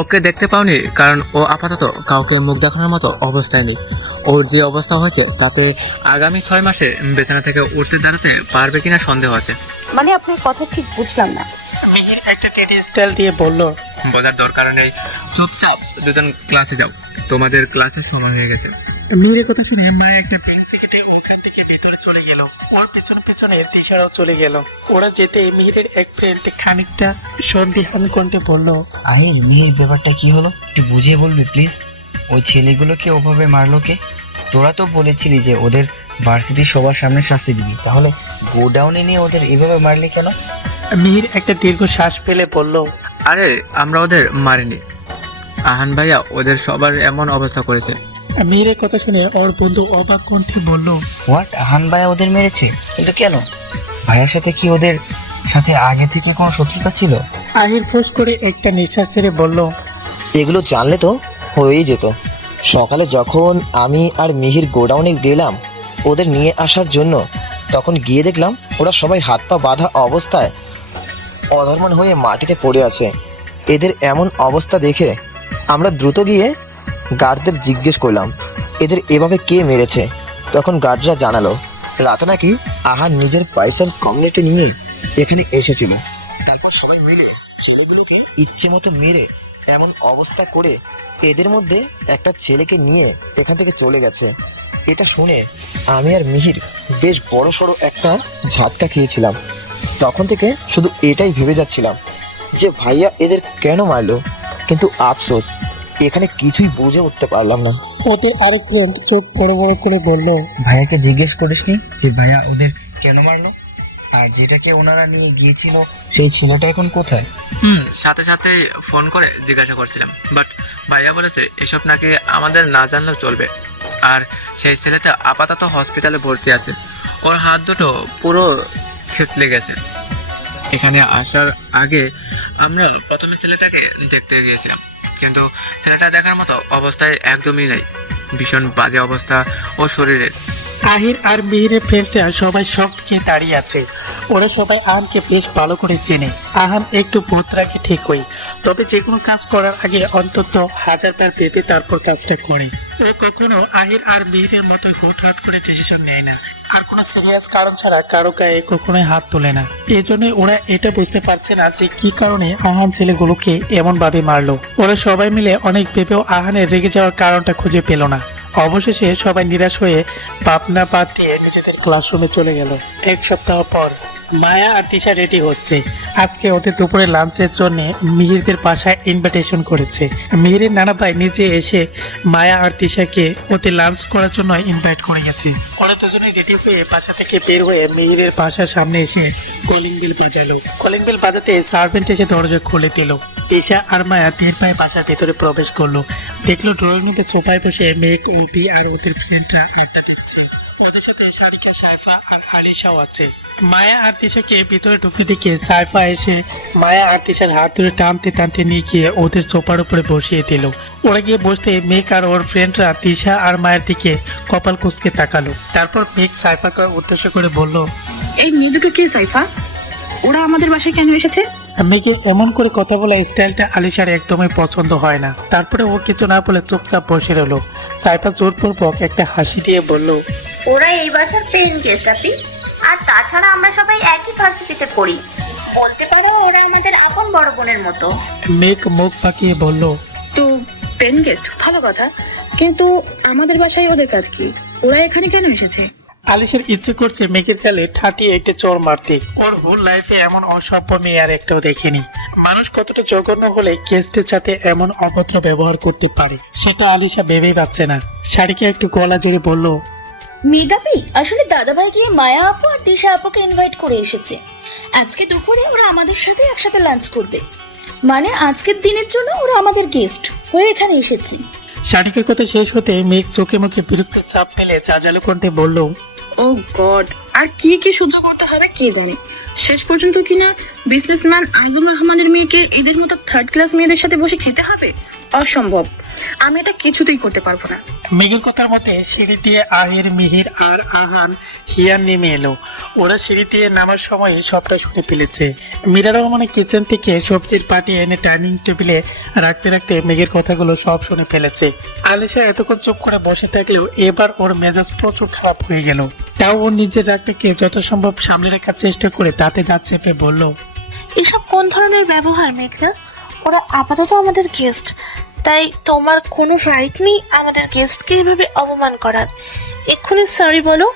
ওকে দেখতে পাওনি কারণ ও আপাতত কাউকে মুখ দেখানোর মতো অবস্থায় নেই। ওর যে অবস্থা হয়েছে তাতে আগামী 6 মাসে বিছানা থেকে উঠতে দাঁড়াতে পারবে কিনা সন্দেহ আছে। মানে আপনার কথা ঠিক বুঝলাম না। মিহির একটা টেডি স্টাইল দিয়ে বলল, বোঝার দরকার নেই, চুপচাপ দুজন ক্লাসে যাও, তোমাদের ক্লাসের সময় হয়ে গেছে। মিহিরের কথা শুনে মায়া একটা পেন্সি কেটে ওখান থেকে ভেতরে চলে গেল। ওর পিছনে পিছনে তিশারাও চলে গেল। ওরা যেতে মিহিরের এক ফ্রেন্ড খানিকটা সন্দিহান কণ্ঠে বলল, আহির, মিহির ব্যাপারটা কি হলো একটু বুঝিয়ে বলবি প্লিজ? ওই ছেলেগুলোকে ওভাবে মারলো কে? তোরা তো বলেছিলি যে ওদের ভার্সিটির সবার সামনে শাস্তি দিবি, তাহলে গোডাউনে নিয়ে ওদের এভাবে মারলি কেন? মিহির একটা দীর্ঘ শ্বাস ফেলে বলল, আরে আমরা ওদের মারিনি, আহান ভাইয়া ওদের সবার এমন অবস্থা করেছে। মিহিরের কথা শুনে ওর বন্ধু অবাক কণ্ঠে বলল, হোয়াট, আহান ভাইয়া ওদের মেরেছে? কিন্তু কেন? ভাইয়ের সাথে কি ওদের সাথে আগে থেকে কোনো শত্রুতা ছিল? আহির ফোঁস করে একটা নিঃশ্বাস ছেড়ে বলল, এগুলো জানলে তো হয়েই যেত। সকালে যখন আমি আর মিহির গোডাউনে গেলাম ওদের নিয়ে আসার জন্য, তখন গিয়ে দেখলাম ওরা সবাই হাত পা বাঁধা অবস্থায় অধর্মণ হয়ে মাটিতে পড়ে আছে। এদের এমন অবস্থা দেখে আমরা দ্রুত গিয়ে গার্ডদের জিজ্ঞেস করলাম এদের এভাবে কে মেরেছে। তখন গার্ডরা জানালো রাতে নাকি আহার নিজের পয়সার কমিউনিটি নিয়ে এখানে এসেছিল। তারপর সবাই মিলে ছেলেগুলোকে ইচ্ছে মতো মেরে এমন অবস্থা করে এদের মধ্যে একটা ছেলেকে নিয়ে এখান থেকে চলে গেছে। এটা শুনে আমি আর মিহির বেশ বড় সড়ো একটা ঝাটকা খেয়েছিলাম। তখন থেকে শুধু এটাই ভেবে যাচ্ছিলাম যে ভাইয়া এদের কেন মারলো, কিন্তু আফসোস এখানে কিছুই বুঝে উঠতে পারলাম না। ওদের আরেক ফ্রেন্ড চোখ বড় বড় করে বলল, ভাইয়াকে জিজ্ঞেস করিসনি যে ভাইয়া ওদের কেন মারলো? আর যেটাকে ওনারা নিয়ে গিয়েছিল সেই ছেলেটা এখন কোথায়? সাথে সাথে ফোন করে জিজ্ঞাসা করছিলাম, বাট ভাইয়া বলেছে এসব নাকি আমাদের না জানলেও চলবে। আর সেই ছেলেটা আপাতত হসপিটালে ভর্তি আছে, ওর হাত দুটো পুরো থেতলে গেছে। এখানে আসার আগে আমরা প্রথমে ছেলেটাকে দেখতে গিয়েছিলাম, কিন্তু ছেলেটা দেখার মতো অবস্থায় একদমই নেই, ভীষণ বাজে অবস্থা ওর শরীরের। আহির আর মিহিরের ফ্রেন্ডরা সবাই শক খেয়ে দাঁড়িয়ে আছে। ওরা সবাই আহানকে বেশ ভালো করে চেনে। আহান একটু বোধ রাখে ঠিকই, তবে যে কোনো কাজ করার আগে অন্তত 1000 বার ভেবে তারপর কাজটা করে। ওরা কখনো আহির আর মিহিরের মতো হুটহাট করে ডিসিশন নেয় না, আর কোনো সিরিয়াস কারণ ছাড়া কারো গায়ে কখনোই হাত তোলে না। এই জন্য ওরা এটা বুঝতে পারছে না যে কি কারণে আহান ছেলেগুলোকে এমন ভাবে মারলো। ওরা সবাই মিলে অনেক ভেবেও আহানের রেগে যাওয়ার কারণটা খুঁজে পেল না। অবশেষে সবাই নিরাশ হয়ে ভাবনা বাদ দিয়ে নিজেদের ক্লাসরুমে চলে গেল। এক সপ্তাহ পর মায়া আর তিশা রেডি হচ্ছে। আজকে ওদের দুপুরে লাঞ্চের জন্য মিহিরদের বাসায় ইনভিটেশন করেছে। মিহিরের নানা ভাই নিজে এসে মায়া আর তিশাকে ওদের লাঞ্চ করার জন্য ইনভাইট করিয়েছে। ওরা দুজনে রেডি হয়ে বাসা থেকে বের হয়ে মিহিরের বাসার সামনে এসে কলিং বেল বাজালো। কলিং বেল বাজাতে সার্ভেন্ট এসে দরজা খুলে দিল। তিশা আর মায়া ধীর পায়ে বাসার ভেতরে প্রবেশ করলো। দেখলো ড্রয়িং রুমে সোফায় বসে মেঘ, অপি আর ওদের ফ্রেন্ডরা আড্ডা দিচ্ছে। ওদের সাথে সারিকা, সাইফা আর আলিশাও আছে। মায়া আর তিশাকে ভিতরে ঢুকতে দেখে সাইফা এসে মায়া আর তিশার হাত ধরে টানতে টানতে নিয়ে গিয়ে ওদের সোফার উপরে বসিয়ে দিল। ওরা গিয়ে বসতে মেঘ আর ওর ফ্রেন্ডরা তিশা আর মায়ের দিকে কপাল কুঁচকে তাকালো। তারপর মেঘ সাইফাকে উদ্দেশ্য করে বলল, এই মেয়ে দুটো কে সাইফা? ওরা আমাদের বাসায় কেন এসেছে? মেঘের এমন করে কথা বলা স্টাইলটা আলিশার একদমই পছন্দ হয় না। তারপরে ও কিছু না বলে চুপচাপ বসে রইল। সাইফা জোরপূর্বক একটা হাসি দিয়ে বলল, ওরা এই বাসার পেইং গেস্ট আপনি, আর তাছাড়া আমরা সবাই একই ভার্সিটিতে পড়ি, বলতে পারো ওরা আমাদের আপন বড় বোনের মতো। মেঘ মুখ পাকিয়ে বলল, তো পেন গেস্ট ভালো কথা, কিন্তু আমাদের বাসায় ওদের কাজ কি? ওরা এখানে কেন এসেছে? আলিশের ইচ্ছে করছে মেঘের গালে ঠাটিয়ে একটা চোর মারতে। ওর হোল লাইফে এমন অসভ্য মেয়ে আর একটাও দেখেনি। মানুষ কতটা জঘন্য হলে গেস্টের সাথে এমন অভদ্র ব্যবহার করতে পারে সেটা আলিশা ভেবেই পাচ্ছে না। শাড়িকে একটু গলা জোরে বলল, মেধাবী, আসলে দাদাভাই গিয়ে মায়া আপু আর তিশা আপুকে ইনভাইট করে এসেছে। আজকে দুপুরে ওরা আমাদের সাথে একসাথে লাঞ্চ করবে। মানে আজকের দিনের জন্য ওরা আমাদের গেস্ট হয়ে এখানে এসেছে। শাড়িকের কথা শেষ হতে মেঘ চোখে মুখে বিরক্ত চাপ ফেলে চাজালো কণ্ঠে বলল, ও গড, আর কি কি সহ্য করতে হবে কে জানে। শেষ পর্যন্ত কিনা বিজনেসম্যান আইজুর রহমানের মেয়েকে এদের মতো থার্ড ক্লাস মেয়েদের সাথে বসে খেতে হবে? অসম্ভব। আমি এটা কিছুতেই করতে পারবো না। মেঘের কথার মতে সিঁড়ি দিয়ে আহির, মিহির আর আহান, হিয়ান নেমে এলো। ওরা সিঁড়ি দিয়ে নামার সময় সবটা শুনে ফেলেছে। মীরা রহমানের কিচেন থেকে সবজির পাটি এনে ডাইনিং টেবিলে রাখতে রাখতে মেঘের কথাগুলো সব শুনে ফেলেছে। আলিশা এতক্ষণ চুপ করে বসে থাকলেও এবার ওর মেজাজ প্রচুর খারাপ হয়ে গেল। তাও ও নিজের রাগটাকে যথাসম্ভব সামলে রাখার চেষ্টা করে দাঁতে দাঁত চেপে বলল, এসব কোন ধরনের ব্যবহার মেঘনা? ওরা আপাতত আমাদের গেস্ট, তাই তোমার কোনো রাইট নেই আমাদের গেস্টকে এভাবে অপমান করার। এক্ষুনি সরি বলো,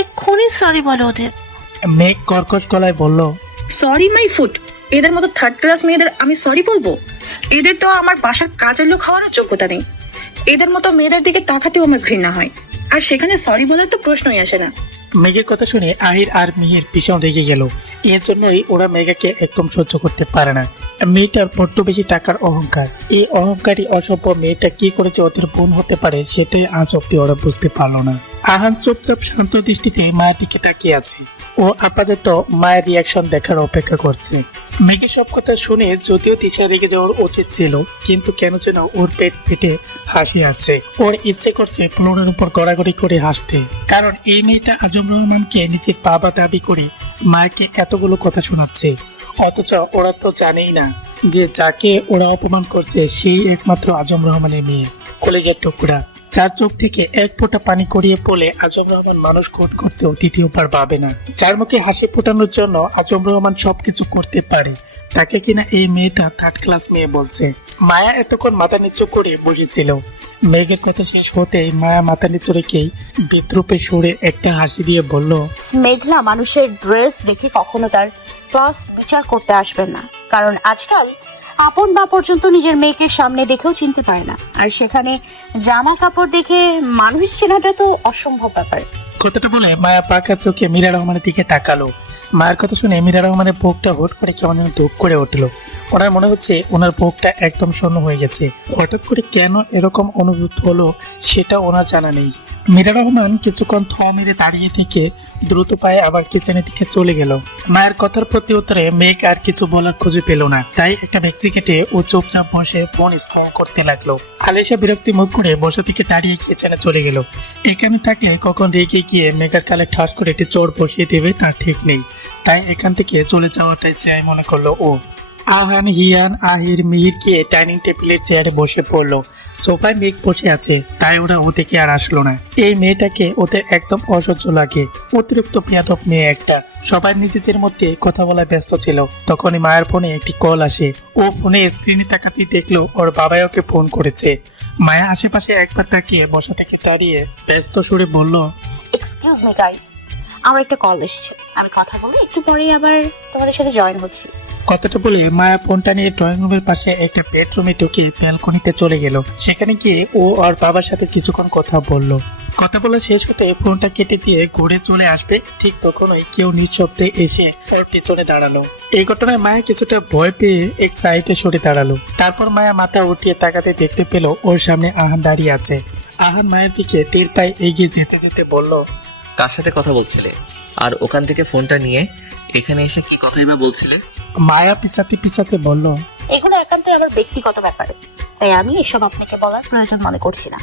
এক্ষুনি সরি বলো ওদের। মেঘ কর্কশ গলায় বলল, সরি মাই ফুট। এদের মতো থার্ড ক্লাস মেয়েদের আমি সরি বলবো? এদের তো আমার বাসার কাজের লোক হওয়ারও যোগ্যতা নেই। এদের মতো মেয়েদের দিকে তাকাতেও আমার ঘৃণা হয়, আর সেখানে সরি বলার তো প্রশ্নই আসে না। মেঘের কথা শুনে আহির আর মিহির ভীষণ রেগে গেল। এর জন্যই ওরা মেঘাকে একদম সহ্য করতে পারে না। মেয়েটার বড্ড বেশি টাকার অহংকার। এই অহংকারী অসভ্য মেয়েটা কি করে যে ওদের বোন হতে পারে সেটাই আজ অব্দি ওরা বুঝতে পারলো না। আহান চুপচাপ শান্ত দৃষ্টিতে মায়ের দিকে তাকিয়ে আছে। ও আপাতত মায়ের রিয়াকশন দেখার অপেক্ষা করছে। মেঘের সব কথা শুনে যদিও তিশা রেগে যাওয়ার উচিত ছিল, কিন্তু কেন যেন ওর পেট ফেটে হাসি আসছে। ওর ইচ্ছে করছে ফ্লোরের উপর গড়াগড়ি করে হাসতে, কারণ এই মেয়েটা আজম রহমানকে নিজের বাবা দাবি করে মাকে এতগুলো কথা শোনাচ্ছে। অথচ ওরা তো জানেই না যে যাকে ওরা অপমান করছে সেই একমাত্র আজম রহমানের মেয়ে, কলেজের টুকরা, যার চোখ থেকে এক ফোঁটা পানি গড়িয়ে পড়লে আজম রহমান মানুষ খুন করতেও দ্বিতীয়বার ভাবে না, যার মুখে হাসি ফোটানোর জন্য আজম রহমান সবকিছু করতে পারে, তাকে কিনা এই মেয়েটা থার্ড ক্লাস মেয়ে বলছে। মায়া এতক্ষণ মাথা নিচু করে বসেছিল। মেঘের কথা শেষ হতেই মায়া মাথা নিচু রেখেই বিদ্রুপে সুরে একটা হাসি দিয়ে বলল, মেঘনা মানুষের ড্রেস দেখে কখনো তার ক্লাস বিচার করতে আসবেন না, কারণ আজকাল আপন বা পর্যন্ত নিজের মেয়েকে সামনে দেখেও চিনতে পারে না, আর সেখানে জামা কাপড় দেখে মানুষ চেনাটা তো অসম্ভব ব্যাপার। কথাটা বলে মায়া পাকা চোখে মীরা রহমানের দিকে তাকালো। মায়ের কথা শুনে মীরা রহমানের বুকটা হুট করে কেমন যেন ধূপ করে উঠলো। ওনার মনে হচ্ছে ওনার বুকটা একদম শূন্য হয়ে গেছে। হঠাৎ করে কেন এরকম অনুভূতি হলো সেটা ওনার জানা নেই। মীরা রহমান কিছুক্ষণ থ মেরে দাঁড়িয়ে থেকে দ্রুত পায়ে আবার কিচেনের দিকে চলে গেল। মায়ের কথার প্রতি উত্তরে মেঘ আর কিছু বলার খুঁজে পেল না, তাই একটা ভ্যাক্সি কেটে ও চুপচাপ বসে ফোন স্ক্রল করতে লাগলো। আলিশা বিরক্তি মুখ করে বসে থেকে দাঁড়িয়ে কিচেনে চলে গেল। এখানে থাকলে কখন রেগে গিয়ে মেঘার কালে ঠাস করে একটি চোর বসিয়ে দেবে তার ঠিক নেই, তাই এখান থেকে চলে যাওয়াটাই চাই মনে করলো ও। আহান, হিয়ান, আহির, মিহির গিয়ে ডাইনিং টেবিলের চেয়ারে বসে পড়লো। সোফায় মেঘ বসে আছে, তাই ওরা ও থেকে আর আসলো না। এই মেয়েটাকে ওদের একদম অসহ্য লাগে, অতিরিক্ত বেয়াদব মেয়ে একটা। সবাই নিজেদের মধ্যে কথা বলায় ব্যস্ত ছিল। তখনই মায়ের ফোনে একটি কল আসে। ও ফোনে স্ক্রিনে তাকাতেই দেখলো ওর বাবাই ওকে ফোন করেছে। মায়া আশেপাশে একবার তাকিয়ে বসা থেকে দাঁড়িয়ে ব্যস্ত সুরে বলল, এক্সকিউজ মি গাইস, আমার একটা কল এসেছে, আমি কথা বলে একটু পরেই আবার তোমাদের সাথে জয়েন হচ্ছি। কথাটা বলে মায়া ফোনটা নিয়ে ড্রয়িং রুমের পাশে একটা বেডরুমে ঢুকে ব্যালকনিতে চলে গেল। সেখানে গিয়ে ও আর বাবার সাথে কিছুক্ষণ কথা বলল। কথা বলা শেষ হতে ফোনটা কেটে দিয়ে ঘুরে চলে আসবে, ঠিক তখনই কেউ নিঃশব্দে এসে ওর পিছনে দাঁড়ালো। এই ঘটনায় মায়া কিছুটা ভয় পেয়ে এক সাইডে সরে দাঁড়ালো। তারপর মায়া মাথা উঠিয়ে তাকাতে দেখতে পেল ওর সামনে আহান দাঁড়িয়ে আছে। আহান মায়ের দিকে তীর পায়ে এগিয়ে যেতে যেতে বলল, কার সাথে কথা বলছিলে? আর ওখান থেকে ফোনটা নিয়ে এখানে এসে কি কথাই বা বলছিলে? মায়া পিছাতে পিছাতে বলল, এগুলো একান্তই আমার ব্যক্তিগত ব্যাপার, তাই আমি এসব আপনাকে বলার প্রয়োজন মনে করছি না।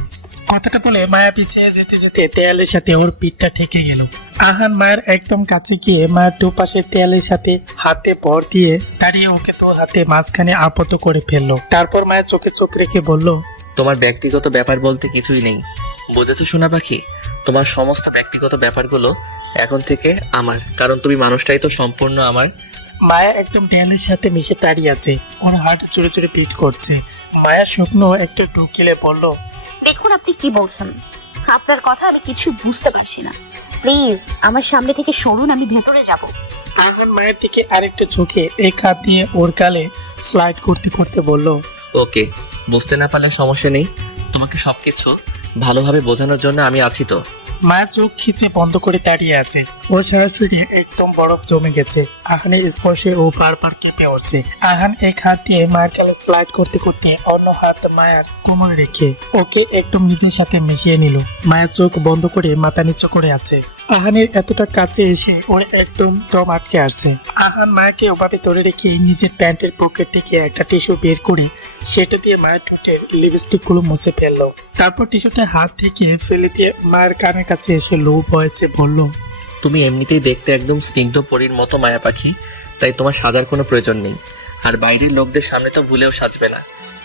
কথাটা বলে মায়া পিছিয়ে যেতে যেতে দেয়ালের সাথে ওর পিঠটা ঠেকে গেল। আহান মায়ের একদম কাছে গিয়ে মায়ের দুপাশে দেয়ালের সাথে হাতে ভর দিয়ে দাঁড়িয়ে ওকে তো হাতে মাঝখানে আপাত করে ফেললো। তারপর মায়ের চোখে চোখ রেখে বলল, তোমার ব্যক্তিগত ব্যাপার বলতে কিছুই নেই, বুঝেছো সোনা পাখি? তোমার সমস্ত ব্যক্তিগত ব্যাপারগুলো এখন থেকে আমার, কারণ তুমি মানুষটাই তো সম্পূর্ণ আমার। মায়া একদম দেয়ালের সাথে মিশে দাঁড়িয়ে আছে, ওর হার্ট চড়ে চড়ে পিট করছে। মায়া শুকনো একটা টুকিলে বলল, দেখুন আপনি কি বলছেন, আপনার কথা আমি কিছু বুঝতে পারছি না, প্লিজ আমার সামনে থেকে সরুন, আমি ভেতরে যাব। আহান মায়ের দিকে আরেকটা চোখে এক হাত দিয়ে ওর গালে স্লাইড করতে করতে বলল, ওকে, বুঝতে না পারলে সমস্যা নেই, তোমাকে সবকিছু ভালোভাবে বোঝানোর জন্য আমি আছি তো। মায়ের চোখ খিচে বন্ধ করে দাঁড়িয়ে আছে, ওর সারা শরীরে একদম বরফ জমে গেছে। আহানের স্পর্শে ও বারবার কেঁপে উঠছে। আহান এক হাত দিয়ে মায়ের গালে স্লাইড করতে করতে অন্য হাত মায়ের কোমরে রেখে ওকে একদম নিজের সাথে মিশিয়ে নিল। মায়ের চোখ বন্ধ করে মাথা নিচু করে আছে। আহানের এতটা কাছে এসে ওর একদম দম আটকে আসছে। আহান মায়াকে ওভাবে ধরে রেখে নিজের প্যান্টের পকেট থেকে একটা টিস্যু বের করে সেটা দিয়ে মায়ের ঠোঁটের লিপস্টিকগুলো মুছে ফেললো। তারপর টিস্যুটা হাত থেকে ফেলে দিয়ে মায়ের কানের কাছে এসে লো ভয়েসে বলল, তুমি এমনিতেই দেখতে একদম স্নিগ্ধ পরীর মতো মায়া পাখি, তাই তোমার সাজার কোনো প্রয়োজন নেই। আর বাইরের লোকদের সামনে তো ভুলেও সাজবে না,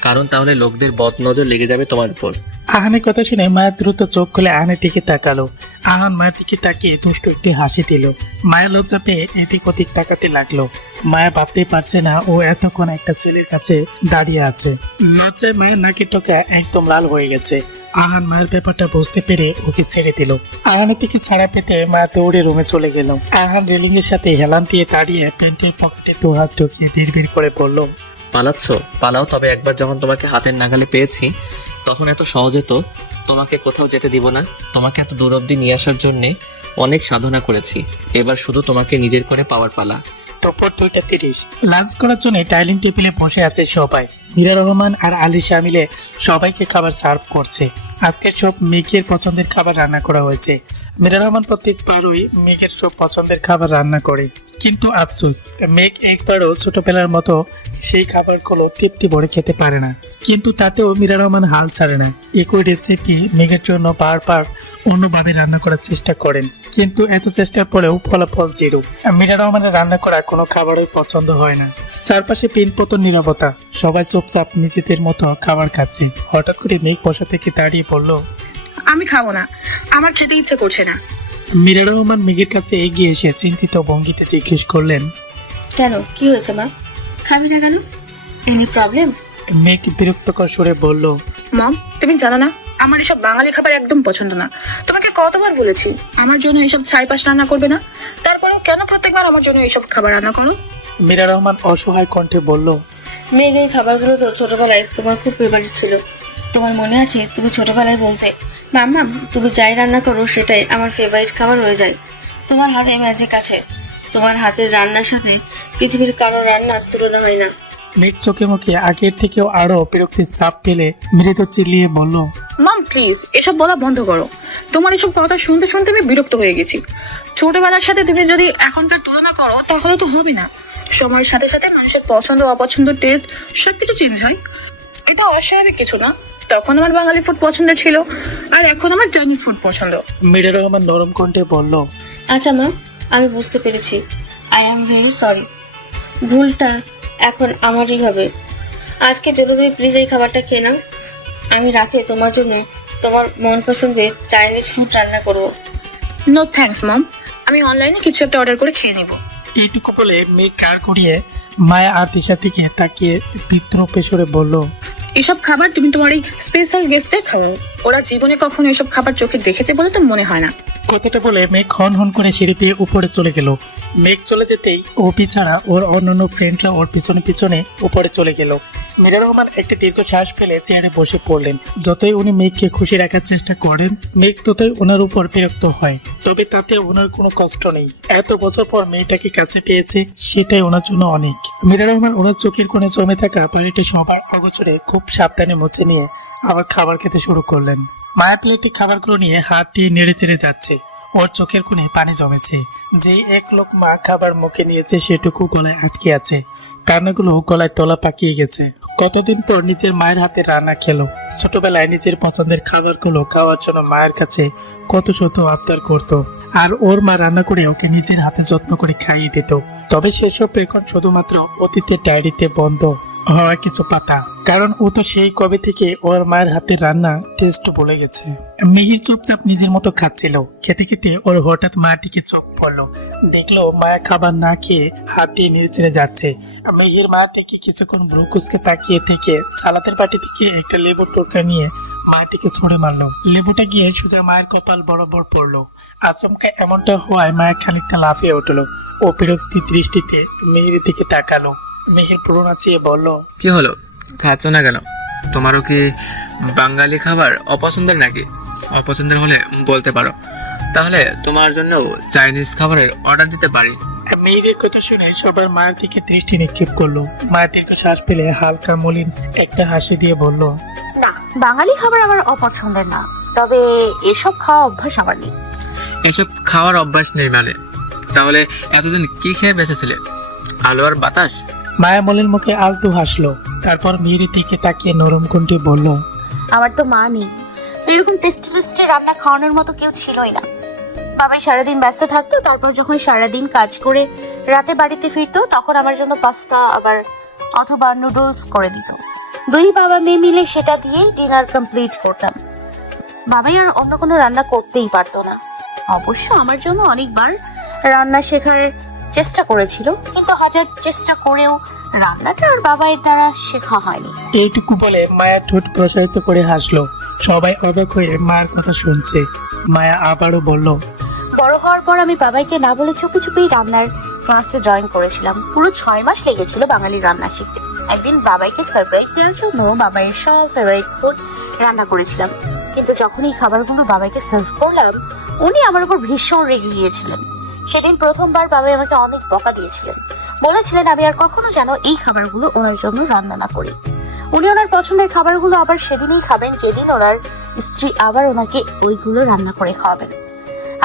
কারণ তাহলে লোকদের বদ নজর লেগে যাবে তোমার উপর। আহানের কথা শুনে মায়া দ্রুত চোখ খুলে আহানের দিকে তাকালো। আহান মায়ের দিকে তাকিয়ে দুষ্ট একটি হাসি দিল। মায়া লজ্জা পেয়ে এদিক ওদিক তাকাতে লাগলো। মায়া ভাবতেই পারছে না ও এতক্ষণ একটা ছেলের কাছে দাঁড়িয়ে আছে। লজ্জায় মায়ের নাকের টোকা একদম লাল হয়ে গেছে। আহান মায়ের ব্যাপারটা বুঝতে পেরে ওকে ছেড়ে দিল। আহানের থেকে ছাড়া পেতে মায়া দৌড়ে রুমে চলে গেল। আহান রেলিং এর সাথে হেলান দিয়ে দাঁড়িয়ে প্যান্টের পকেটে দু হাত ঢুকিয়ে বিড়বিড় করে বলল, পালাচ্ছ? পালাও, তবে একবার যখন তোমাকে হাতের নাগালে পেয়েছি তখন এত সহজে তো তোমাকে কোথাও যেতে দিব না। তোমাকে এত দূর অব্দি নিয়ে আসার জন্যে অনেক সাধনা করেছি, এবার শুধু তোমাকে নিজের করে পাওয়ার পালা। দুপুর 2:30 লাঞ্চ করার জন্য ডাইনিং টেবিলে বসে আছে সবাই। মীরা রহমান আর আলিশা মিলে সবাইকে খাবার সার্ভ করছে। আজকে সব মেঘের পছন্দের খাবার রান্না করা হয়েছে। মীরা রহমান প্রত্যেকবারই মেঘের সব পছন্দের খাবার রান্না করে, কিন্তু আফসোস মেঘ একবারও ছোটবেলার মতো সেই খাবারগুলো তৃপ্তি ভরে খেতে পারে না। কিন্তু তাতেও মীরা রহমান হাল ছাড়ে না। একই রেসিপি মেঘের জন্য বারবার অন্যভাবে রান্না করার চেষ্টা করেন, কিন্তু এত চেষ্টার পরেও ফলাফল জিরো। মীরা রহমানের রান্না করা কোনো খাবারই পছন্দ হয় না। চারপাশে পিনপতন নীরবতা, সবাই চুপচাপ নিজেদের মতো খাবার খাচ্ছে। হঠাৎ করে মেঘ বসা থেকে দাঁড়িয়ে বলল, আমি খাবো না, আমার খেতে ইচ্ছে করছে না। মীরা রহমান মেঘের কাছে এগিয়ে এসে চিন্তিত ভঙ্গিতে জিজ্ঞেস করলেন, কেন, কি হয়েছে মা? খাবি না কেন? Any problem? মেঘ বিরক্তকর সুরে বলল, মম, তুমি জানো না আমার এসব বাঙালি খাবার একদম পছন্দ না। তোমাকে কতবার বলেছি আমার জন্য এইসব ছাইপাশ রান্না করবে না, তারপরেও কেন প্রত্যেকবার আমার জন্য এইসব খাবার রান্না করো? মীরা রহমান অসহায় কণ্ঠে বলল, মেঘ, এই খাবারগুলো তো ছোটবেলায় তোমার খুব ফেভারিট ছিল। তোমার মনে আছে তুমি ছোটবেলায় বলতে, মাম্মা তুমি যাই রান্না করো সেটাই আমার ফেভারিট খাবার হয়ে যায়। তোমার হাতে ম্যাজিক আছে, তোমার হাতের রান্নার সাথে পৃথিবীর কারো রান্নার তুলনা হয় না। মেঘ চোখে মুখে আগের থেকেও আরো বিরক্তির চাপ ফেলে মৃত চিল্লিয়ে বলল, মম প্লিজ এসব বলা বন্ধ করো। তোমার এসব কথা শুনতে শুনতে আমি বিরক্ত হয়ে গেছি। ছোটবেলার সাথে তুমি যদি এখনকার তুলনা করো তাহলে তো হবে না। সময়ের সাথে সাথে মানুষের পছন্দ অপছন্দ টেস্ট সবকিছু চেঞ্জ হয়, এটা অস্বাভাবিক কিছু না। তখন আমার বাঙালি ফুড পছন্দ ছিল আর এখন আমার চাইনিজ ফুড পছন্দ। মীরা রহমান নরম কণ্ঠে বলল, আচ্ছা মা, আমি বুঝতে পেরেছি। I am very sorry. ভুলটা এখন আমারই হবে। আজকে জন্য তুমি প্লিজ এই খাবারটা খেয়ে নাও। আমি রাতে তোমার জন্য তোমার মন পছন্দের চাইনিজ ফুড রান্না করবো। নো থ্যাঙ্কস মম, আমি অনলাইনে কিছু একটা অর্ডার করে খেয়ে নেব। এইটুকু বলে মেঘ কার করিয়ে মায়া আর দিশার দিকে তাকিয়ে বিদ্রুপ সুরে বলল, এসব খাবার তুমি তোমার এই স্পেশাল গেস্টদের খাওয়াও। ওরা জীবনে কখনো এসব খাবার চোখে দেখেছে বলে তো মনে হয় না। কথাটা বলে মেঘ হন হন করে সিঁড়ি পেয়ে উপরে চলে গেল। মেঘ চলে যেতেই ও পিছাড়া ওর অন্যান্য ফ্রেন্ডরা ওর পিছনে পিছনে উপরে চলে গেল। মীরা রহমান একটি দীর্ঘ শ্বাস ফেলে চেয়ারে বসে পড়লেন। যতই উনি মেঘকে খুশি রাখার চেষ্টা করেন, মেঘ ততই ওনার উপর বিরক্ত হয়। তবে তাতে ওনার কোনো কষ্ট নেই। এত বছর পর মেয়েটাকে কাছে পেয়েছে, সেটাই ওনার জন্য অনেক। মীরা রহমান ওনার চোখের কোণে জমে থাকা পানিটি সবার অগোচরে খুব সাবধানে মুছে নিয়ে আবার খাবার খেতে শুরু করলেন। মায়া প্লেটে খাবারগুলো নিয়ে হাত দিয়ে নেড়ে চেড়ে যাচ্ছে। ওর চোখের কোণে পানি জমেছে। যেই এক লোক মা খাবার মুখে নিয়েছে সেটুকু গলায় আটকে আছে। কান্নাগুলো গলায় তলা পাকিয়ে গেছে। কতদিন পর নিজের মায়ের হাতে রান্না খেলো। ছোটবেলায় নিজের পছন্দের খাবারগুলো খাওয়ার জন্য মায়ের কাছে কত শত আবদার করতো, আর ওর মা রান্না করে ওকে নিজের হাতে যত্ন করে খাইয়ে দিত। তবে সেসব এখন শুধুমাত্র অতীতের ডায়েরিতে বন্ধ হওয়া কিছু পাতা, কারণ ও তো সেই কবে থেকে ওর মায়ের হাতের রান্না টেস্ট বলে গেছে। মিহির চুপচাপ নিজের মতো খাচ্ছিল। খেতে খেতে ওর হঠাৎ মায়ের দিকে চোখ পড়লো। দেখলো মায়া খাবার না খেয়ে হাত দিয়ে নেড়ে চেড়ে যাচ্ছে। মিহির মা থেকে কিছুক্ষণ ভ্রু কুঁচকে তাকিয়ে থেকে সালাদের বাটি থেকে একটা লেবুর টোকা নিয়ে মায়ের দিকে ছুঁড়ে মারলো। লেবুটা গিয়ে সোজা মায়ের কপাল বরাবর পড়লো। আচমকা এমনটা হওয়ায় মায়া খানিকটা লাফিয়ে উঠলো। ও বিরক্তি দৃষ্টিতে মিহির দিকে তাকালো। মিহির পুরোনা চেয়ে বলল, কি হলো, খাচ্ছ না কেন? তোমারও কি বাঙালি খাবার অপছন্দের নাকি? অপছন্দের হলে বলতে পারো, তাহলে তোমার জন্য চাইনিজ খাবারের অর্ডার দিতে পারি। মেয়েদের কথা শুনে সবার মায়ের দিকে দৃষ্টি নিক্ষেপ করলো। মায়ের দীর্ঘ শ্বাস ফেলে হালকা মলিন একটা হাসি দিয়ে বলল, না, বাঙালি খাবার আমার অপছন্দের না, তবে এসব খাওয়া অভ্যাস আমার নেই। এসব খাওয়ার অভ্যাস নেই মানে। তাহলে এতদিন কি খেয়ে বেঁচেছিলে? আলু আর বাতাস? মায়া মলির মুখে আলতু হাসলো, তারপর মিহিরের দিকে তাকিয়ে নরম কণ্ঠে বলল, আমার তো মা নেই, তো এরকম টেস্টি টেস্টি রান্না খাওয়ানোর মতো কেউ ছিলই না। বাবাই সারাদিন ব্যস্ত থাকতো, তারপর যখন সারাদিন কাজ করে রাতে বাড়িতে ফিরতো তখন আমার জন্য পাস্তা অথবা নুডলস করে দিত। দুই বাবা মেয়ে মিলে সেটা দিয়েই ডিনার কমপ্লিট করতাম। বাবাই আর অন্য কোনো রান্না করতেই পারতো না। অবশ্য আমার জন্য অনেকবার রান্না শেখার চেষ্টা করেছিল, কিন্তু হাজার চেষ্টা করেও রান্নাটা আর বাবাইয়ের দ্বারা শেখা হয়নি। এইটুকু বলে মায়া ঠোঁট প্রসারিত করে হাসলো। সবাই অবাক হয়ে মায়ের কথা শুনছে। মায়া আবারও বলল, বড় হওয়ার পর আমি বাবাইকে না বলে চুপি চুপি রান্নার ক্লাসে জয়েন করেছিলাম। পুরো 6 মাস লেগেছিল বাঙালি রান্না শিখতে। একদিন বাবাইকে সারপ্রাইজ দেওয়ার জন্য বাবাইয়ের সব ফেভারিট ফুড রান্না করেছিলাম, কিন্তু যখন এই খাবারগুলো বাবাইকে সার্ভ করলাম উনি আমার উপর ভীষণ রেগে গিয়েছিলেন। সেদিন প্রথমবার বাবাই আমাকে অনেক বকা দিয়েছিলেন, বলেছিলেন আমি আর কখনো যেন এই খাবারগুলো ওনার জন্য রান্না না করি। উনি ওনার পছন্দের খাবারগুলো আবার সেদিনই খাবেন যেদিন ওনার স্ত্রী আবার ওনাকে ওইগুলো রান্না করে খাওয়াবেন।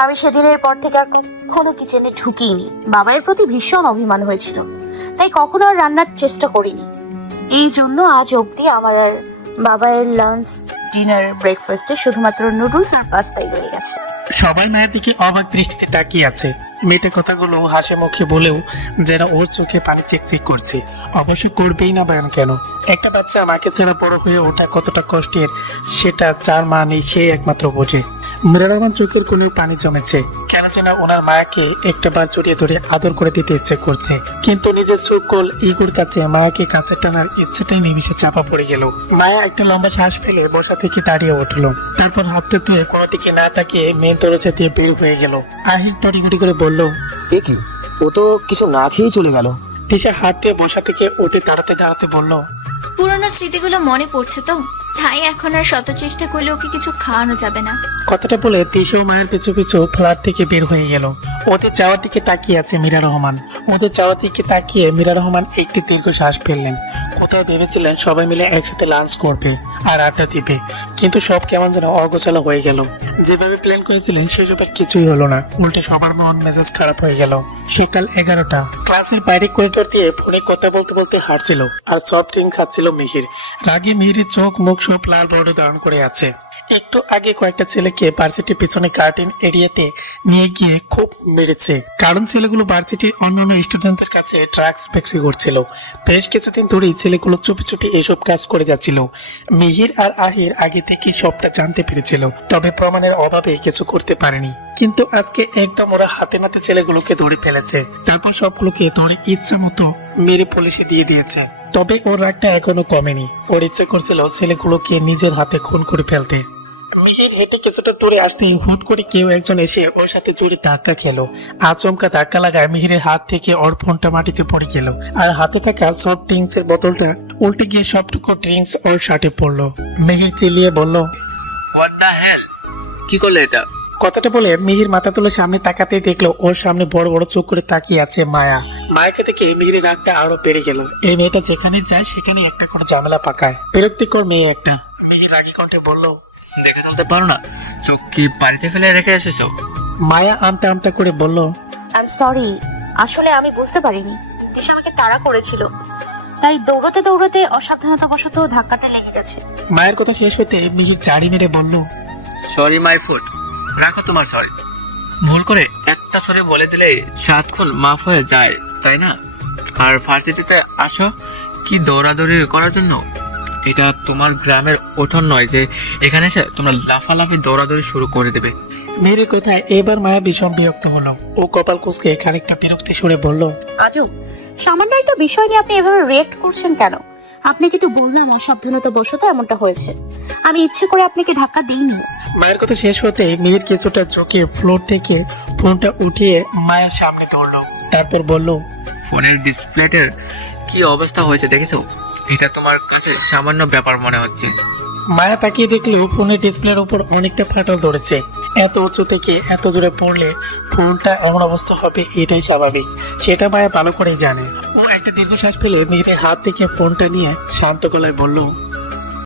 আমি সেদিনের পর থেকে আর কখনো কিচেনে ঢুকিনি। বাবাইয়ের প্রতি ভীষণ অভিমান হয়েছিল, তাই কখনো আর রান্নার চেষ্টা করিনি। এই জন্য আজ অবধি আমার আর বাবাইয়ের লাঞ্চ, ডিনার, ব্রেকফাস্টে শুধুমাত্র নুডলস আর পাস্তাই রয়ে গেছে। সবাই মায়ের দিকে অবাক দৃষ্টিতে তাকিয়ে আছে। মেয়েটা কথাগুলো হাসি মুখে বলেও যেন ওর চোখে পানি চিকচিক করছে। অবশ্য করবেই না বয়ান কেন? একটা বাচ্চা মাকে ছাড়া বড় হয়ে ওঠা কতটা কষ্টের সেটা যার মা নেই সে একমাত্র বোঝে। মীরা রহমান চোখের কোণে পানি জমেছে। কেন যেন ওনার মায়াকে একটা বার জড়িয়ে ধরে আদর করে দিতে ইচ্ছে করছে, কিন্তু নিজের সকল ইগুর কাছে মায়াকে কাছে টানার ইচ্ছেটাই নিমিষে চাপা পড়ে গেল। মায়া একটা লম্বা শ্বাস ফেলে বসা থেকে দাঁড়িয়ে উঠলো, তারপর হাতটা ধুয়ে কোনো দিকে না তাকিয়ে মেন দরজা দিয়ে বের হয়ে গেল। আহির তড়িঘড়ি করে বলল, এ কি, ও তো কিছু না খেয়েই চলে গেল। তিশা হাত দিয়ে বসা থেকে উঠে দাঁড়াতে দাঁড়াতে বলল, পুরোনো স্মৃতিগুলো মনে পড়ছে তো, তাই এখন আর শত চেষ্টা করলে ওকে কিছু খাওয়ানো যাবে না। কথাটা বলে তিশাও মায়ের পিছু পিছু ফ্ল্যাট থেকে বের হয়ে গেল। ওদের যাওয়ার দিকে তাকিয়ে আছে মীরা রহমান। ওদের যাওয়ার দিকে তাকিয়ে মীরা রহমান একটি দীর্ঘ শ্বাস ফেললেন। কোথায় ভেবেছিলেন সবাই মিলে একসাথে লাঞ্চ করবে আর আড্ডা দিবে, কিন্তু সব কেমন যেন অগোছালো হয়ে গেল। যেভাবে প্ল্যান করেছিলেন সেসবের কিছুই হলো না, উল্টে সবার মন মেজাজ খারাপ হয়ে গেল। সকাল 11টা। ক্লাসের বাইরে করিডোর দিয়ে ফোনে কথা বলতে বলতে হাঁটছিল আর সফট ড্রিঙ্ক খাচ্ছিল মিহির। রাগে মিহিরের চোখ মুখ সব লাল বর্ড ধারণ করে আছে। একটু আগে কয়েকটা ছেলেকে ভার্সিটির পিছনে কার্টেন এরিয়াতে নিয়ে গিয়ে খুব মেরেছে, কারণ ছেলেগুলো ভার্সিটির অন্যান্য স্টুডেন্টদের কাছে ড্রাগস বিক্রি করছিল। বেশ কিছুদিন ধরেই ছেলেগুলো চুপি চুপি এসব কাজ করে যাচ্ছিল। মিহির আর আহির আগে থেকে সবটা জানতে পেরেছিল, তবে প্রমাণের অভাবে কিছু করতে পারেনি। কিন্তু আজকে একদম ওরা হাতে নাতে ছেলেগুলোকে ধরে ফেলেছে, তারপর সবগুলোকে ধরে ইচ্ছা মতো মেরে পুলিশে দিয়ে দিয়েছে। তবে ওর রাগটা এখনো কমেনি। ওর ইচ্ছে করছিল ছেলেগুলোকে নিজের হাতে খুন করে ফেলতে। মিহির হেঁটে কিছুটা দূরে আসতে হুট করে কেউ একজন এসে ওর সাথে জোরে ধাক্কা খেলো। আচমকা ধাক্কা লাগায় মিহিরের হাত থেকে ওর ফোনটা মাটিতে পড়ে গেল, আর হাতে থাকা সফট ড্রিঙ্কস এর বোতলটা উল্টে গিয়ে সবটুকু ড্রিঙ্কস ওর শার্টে পড়লো। মিহির চিল্লিয়ে বলল, হোয়াট দ্য হেল, কি করলে এটা? কথাটা বলে মিহির মাথা তুলে সামনে তাকাতেই দেখলো ওর সামনে বড় বড় চোখ করে তাকিয়ে আছে মায়া। মায়াকে দেখে মিহিরের রাগটা আরো বেড়ে গেল। এই মেয়েটা যেখানে যায় সেখানে একটা করে ঝামেলা পাকায়, বিরক্তিকর মেয়ে একটা। মিহির রাগী কণ্ঠে বলল, দেখে চলতে পারো না? চোখ কি বাড়িতে ফেলে রেখে এসেছো? মায়া আমতা আমতা করে বলল, আই এম সরি, আসলে আমি বুঝতে পারিনি তিশা আমাকে তাড়া করেছিল, তাই দৌড়তে দৌড়তে অসাবধানতাবশত ধাক্কাটা লেগে গেছে। মায়ের কথা শেষ হতে মিহির চাড়ি মেরে বলল, সরি মাই ফুট, রাখো তোমার সরি। ভুল করে একটা সরি বলে দিলে 7 খুন মাফ হয়ে যায়, তাই না? আর ভার্সিটিতে আসো কি দৌড়াদৌড়ি করার জন্য? এটা তোমার গ্রামের উঠোন নয় যে এখানে এসে তোমরা লাফালাফি দৌড়াদৌড়ি শুরু করে দেবে। মেয়ের কথায় এবার মায়া ভীষণ বিরক্ত হলো। ও কপাল কুঁচকে খানিকটা বিরক্তি সুরে বলল, আজব, সামান্য একটা বিষয় নিয়ে আপনি এভাবে রিয়েক্ট করছেন কেন? আপনাকে তো বললাম অসাবধানতাবশত এমনটা হয়েছে, আমি ইচ্ছে করে আপনাকে ধাক্কা দিইনি। মায়ের কথা শেষ হতে মেয়ের কিছুটা চোখে ফ্লোর থেকে ফোনটা উঠিয়ে মায়ের সামনে ধরলো, তারপর বলল, ফোনের ডিসপ্লেটের কি অবস্থা হয়েছে দেখেছো? এটা তোমার কাছে সামান্য ব্যাপার মনে হচ্ছে। মায়া তাকিয়ে দেখলেও ফোনের ডিসপ্লের উপর অনেকটা ফাটল ধরেছে। এত উঁচু থেকে এত জোরে পড়লে ফোনটা এমন অবস্থা হবে এটাই স্বাভাবিক, সেটা মায়া ভালো করেই জানে। ও একটা দীর্ঘশ্বাস ফেলে মেয়ের হাত থেকে ফোনটা নিয়ে শান্ত গলায় বলল,